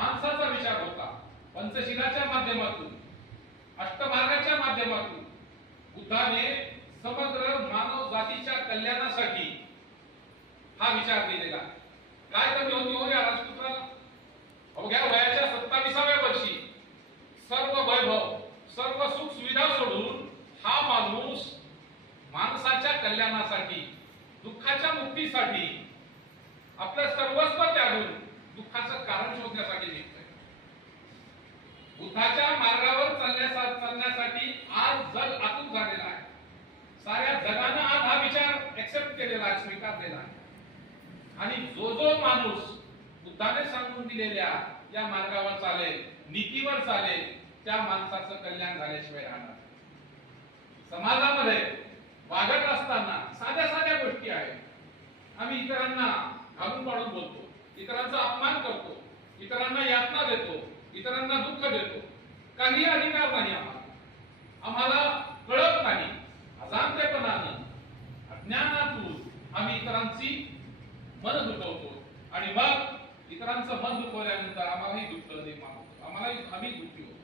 माणसाचा विचार होता। पंचशिलाच्या माध्यमातून, अष्टमार्गाच्या माध्यमातून बुद्धाने समग्र मानव जातीच्या कल्याणासाठी हा विचार केलेला। काय कमी होती हो या राजपुत्राला? अवघ्या वयाच्या 27व्या वर्षी सर्व वैभव, सर्व सुख सुविधा सोडून हा माणूस माणसाच्या कल्याणासाठी, दुःखाच्या मुक्तीसाठी आपलं सर्वस्व त्यागून दुःखाचं कारण शोधण्यासाठी निघतोय। बुद्धाच्या मार्गावर चालण्यासाठी आज जग आतुर झालेला आहे। साऱ्या जगानं आज हा विचार एक्सेप्ट केलेला आहे, स्वीकारलेला आहे। आणि जो जो माणूस बुद्धाने सांगून दिलेल्या या मार्गावर चालेल, नीतीवर चालेल, त्या माणसाचं कल्याण झाल्याशिवाय राहणार। समाजामध्ये वागत असताना साध्या साध्या गोष्टी आहेत। आम्ही इतरांना घालून पाडून बोलतो, इतरांचा अपमान करतो, इतरांना यातना देतो, इतरांना दुःख देतो। काही अधिकार नाही आम्हाला कळत नाही। अजाणतेपणानं, अज्ञानातून आम्ही इतरांची मन दुखवतो आणि मग इतरांचं मन दुखवल्यानंतर आम्हालाही दुःख निर्माण होतं, आम्ही दुःखी होतो।